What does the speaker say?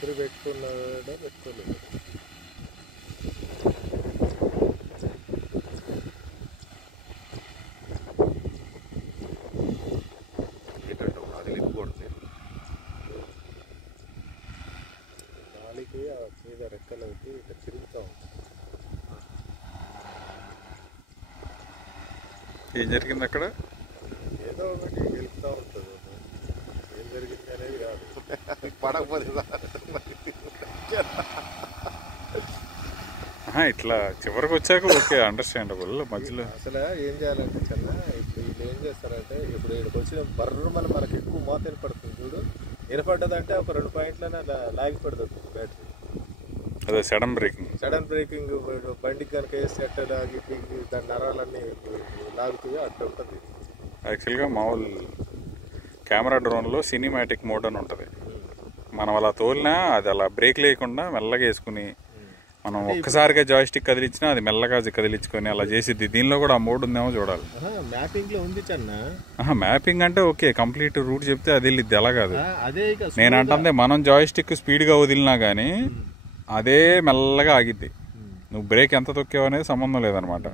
సెంటరీ పెట్టుకున్నాడా పెట్టుకోలేదు. ఏంటంటే అది లిప్పకూడదు గాలికి ఆ మీద రెక్కలకి ఇట్లా తిరుగుతూ ఉంటుంది. ఏం జరిగింది అక్కడ? ఏదో ఒకటి గెలుపుతూ ఉంటుంది. ఏం జరిగింది అనేది కాదు. పడకపోతే ఇట్లా చివరికి వచ్చాక ఓకే, అండర్స్టాండబుల్. మధ్యలో అసలు ఏం చేయాలంటే చిన్న ఇప్పుడు వీళ్ళు ఏం చేస్తారంటే ఇప్పుడు ఇక్కడికి వచ్చిన బర్రు మనకి ఎక్కువ మోత వినపడుతుంది చూడు. వినపడ్డదంటే ఒక 2 పాయింట్లనే లాగి పడుతుంది బ్యాటరీ. అదే సడన్ బ్రేకింగ్. సడన్ బ్రేకింగ్ బండికి కనుక వేస్తే అట్ట లాగి దాని నరాలన్నీ లాగుతాయో అట్లా ఉంటుంది. యాక్చువల్గా మామూలు కెమెరా డ్రోన్లో సినిమాటిక్ మోడ్ అని ఉంటుంది. మనం అలా తోలినా అది అలా బ్రేక్ లేకుండా మెల్లగా వేసుకుని మనం ఒక్కసారిగా జాయిస్టిక్ కదిలించినా అది మెల్లగా కదిలించుకొని అలా చేసిద్ది. దీనిలో కూడా ఆ మోడ్ ఉందేమో చూడాలి. మ్యాపింగ్ లో ఉంది చిన్న. మ్యాపింగ్ అంటే ఓకే, కంప్లీట్ రూట్ చెప్తే అది వెళ్ళిద్ది. అలా కాదు అదే నేను అంటే, మనం జాయిస్టిక్ స్పీడ్గా వదిలినా కానీ అదే మెల్లగా ఆగిద్ది. నువ్వు బ్రేక్ ఎంత తొక్కావు అనేది సంబంధం లేదనమాట.